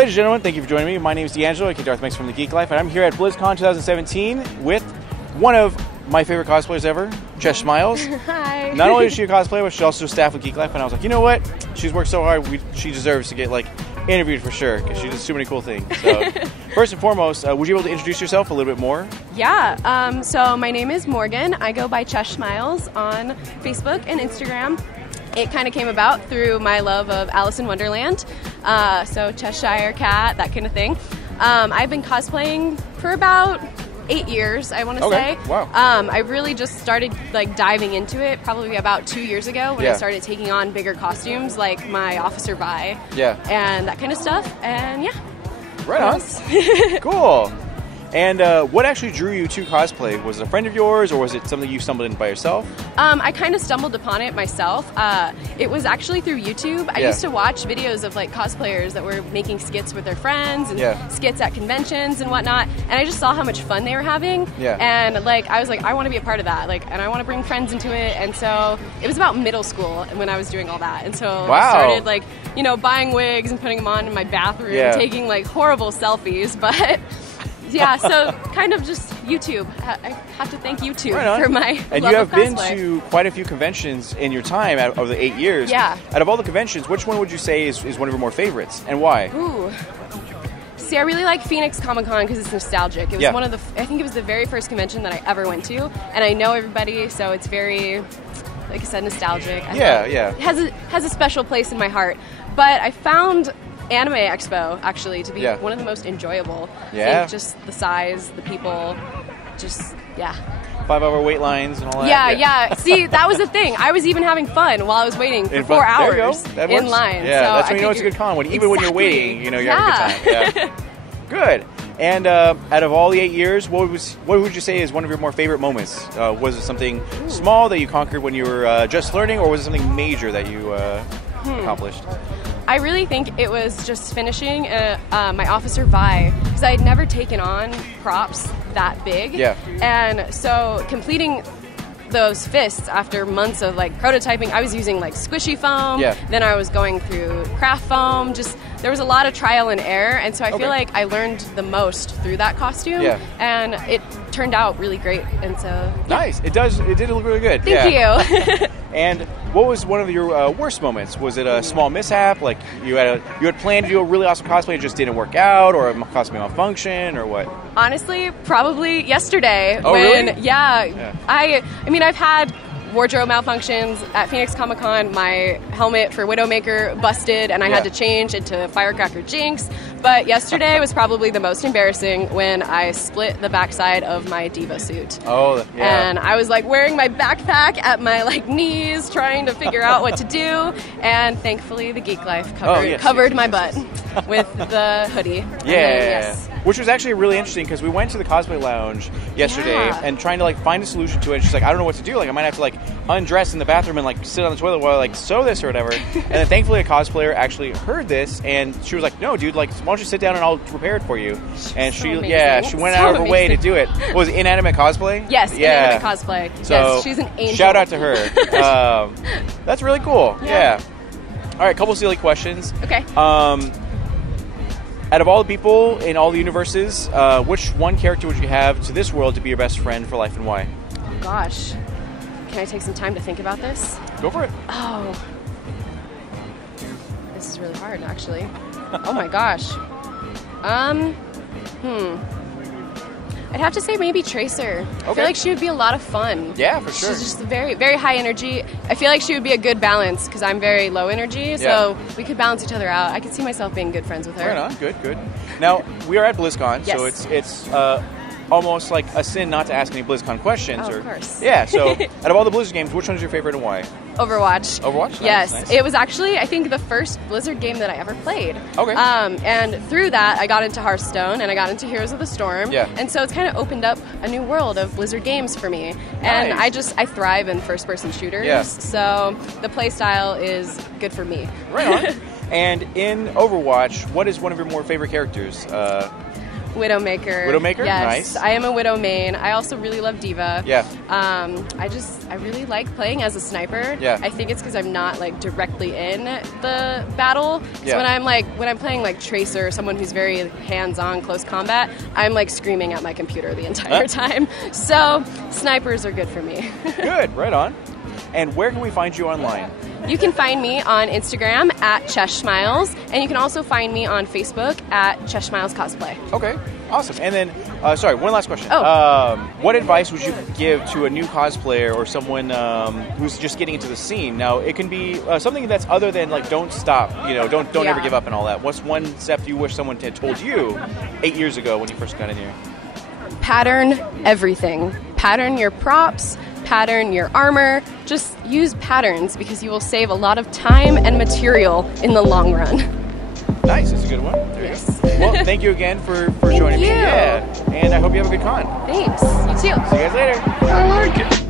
Ladies and gentlemen, thank you for joining me. My name is D'Angelo, aka Darth Max from the Geek Lyfe, and I'm here at BlizzCon 2017 with one of my favorite cosplayers ever, Cheshsmiles. Hi. Not only is she a cosplayer, but she's also staff with Geek Lyfe, and I was like, you know what? She's worked so hard, she deserves to get interviewed for sure, because she does so many cool things. So, first and foremost, would you be able to introduce yourself a little bit more? Yeah, so my name is Morgan. I go by Cheshsmiles on Facebook and Instagram. It kind of came about through my love of Alice in Wonderland, so Cheshire Cat, that kind of thing. I've been cosplaying for about 8 years, I want to say. Wow. I really just started diving into it probably about 2 years ago when I started taking on bigger costumes like my Officer Vi and that kind of stuff. And yeah. Right on. Cool. And what actually drew you to cosplay? Was it a friend of yours, or was it something you stumbled in by yourself? I kind of stumbled upon it myself. It was actually through YouTube. I used to watch videos of cosplayers that were making skits with their friends and skits at conventions and whatnot, and I just saw how much fun they were having. And I was like, I want to be a part of that. And I want to bring friends into it. And so it was about middle school when I was doing all that. And so I started buying wigs and putting them on in my bathroom, taking horrible selfies, but. Yeah, so kind of just YouTube. I have to thank YouTube for my And love you have of been cosplay. to quite a few conventions in your time over the 8 years. Yeah. Out of all the conventions, which one would you say is one of your more favorites, and why? Ooh. See, I really like Phoenix Comic-Con because it's nostalgic. It was one of I think it was the very first convention that I ever went to, and I know everybody, so it's very, like I said, nostalgic. It has a special place in my heart. But I found Anime Expo actually to be one of the most enjoyable. I think just the size, the people, 5-hour wait lines and all that. Yeah. See, that was the thing. I was even having fun while I was waiting for 4 hours in line. Yeah, so that's when you know it's a good con. Even when you're waiting, you're having a good time. Yeah. Good. And out of all the 8 years, what would you say is one of your more favorite moments? Was it something small that you conquered when you were just learning, or was it something major that you accomplished? I really think it was just finishing my Officer Vi, because I had never taken on props that big. And so completing those fists after months of prototyping, I was using squishy foam, then I was going through craft foam, there was a lot of trial and error, and so I feel like I learned the most through that costume, and it turned out really great, and so... Nice. It did look really good. Thank you. And what was one of your worst moments? Was it a small mishap, like you had planned to do a really awesome cosplay, it just didn't work out, or a cosplay malfunction, or what? Honestly, probably yesterday. Oh, when, really? Yeah. I mean, I've had wardrobe malfunctions at Phoenix Comic-Con. My helmet for Widowmaker busted, and I had to change into Firecracker Jinx. But yesterday was probably the most embarrassing when I split the backside of my Diva suit. Oh, yeah. And I was wearing my backpack at my knees, trying to figure out what to do. And thankfully, the Geek Lyfe covered my butt with the hoodie. Which was actually really interesting, because we went to the cosplay lounge yesterday and trying to find a solution to it. And she's like, I don't know what to do. I might have to undress in the bathroom and sit on the toilet while I sew this or whatever. And then thankfully a cosplayer actually heard this, and she was like, no, dude, why don't you sit down and I'll prepare it for you. And she went out of her way to do it. Was it inanimate cosplay? Yes, inanimate cosplay. So yes, she's an angel. Shout out to her. That's really cool. Yeah. All right, couple silly questions. Okay. Out of all the people in all the universes, which one character would you have to this world to be your best friend for life, and why? Oh, gosh. Can I take some time to think about this? Go for it. Oh. This is really hard, actually. Oh, my gosh. I'd have to say maybe Tracer. I feel like she would be a lot of fun. Yeah, for sure. She's just very, very high energy. I feel like she would be a good balance, because I'm very low energy, so we could balance each other out. I could see myself being good friends with her. Right on. Good. Now, we are at BlizzCon, so it's almost like a sin not to ask any BlizzCon questions. Oh, of course. Yeah, so out of all the Blizzard games, which one's your favorite and why? Overwatch. Overwatch? Yes. Nice. It was actually, I think, the first Blizzard game that I ever played. Okay. And through that, I got into Hearthstone, and I got into Heroes of the Storm. Yeah. And so it's kind of opened up a new world of Blizzard games for me. And I thrive in first-person shooters, so the play style is good for me. Right on. And in Overwatch, what is one of your more favorite characters? Widowmaker. Widowmaker? Yes. Nice. I am a Widow main. I also really love Diva. Yeah. I really like playing as a sniper. Yeah. I think it's because I'm not like directly in the battle. So Yeah. when I'm playing like Tracer or someone who's very hands-on close combat, I'm like screaming at my computer the entire time. So snipers are good for me. Good, right on. And where can we find you online? You can find me on Instagram at Cheshsmiles, and you can also find me on Facebook at Cheshsmiles Cosplay. Okay, awesome. And then, sorry, one last question. Oh. What advice would you give to a new cosplayer or someone who's just getting into the scene? Now, it can be something that's other than like don't stop, don't ever give up and all that. What's one step you wish someone had told you 8 years ago when you first got in here? Pattern everything. Pattern your props, pattern your armor. Just use patterns because you will save a lot of time and material in the long run. Nice, that's a good one. There you go. Well, thank you again for joining me. Yeah, and I hope you have a good con. Thanks. You too. See you guys later. I like it.